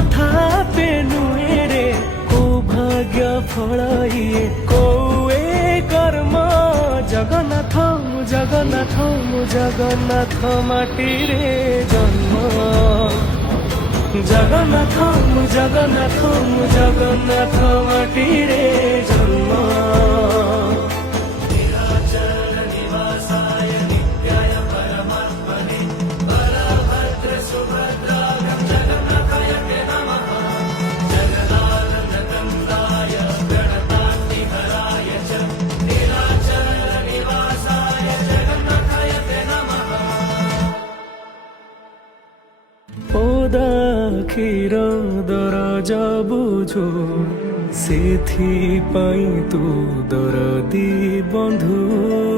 कथाते नुहे रे को भाग्य फल इए कोए कर्म जगन्नाथ जगन्नाथ जगन्नाथ माटी रे जन्म जगन्नाथ जगन्नाथ जगन्नाथ माटी रे जन्म क्षीर दरज बुझो से तू दरदी बंधु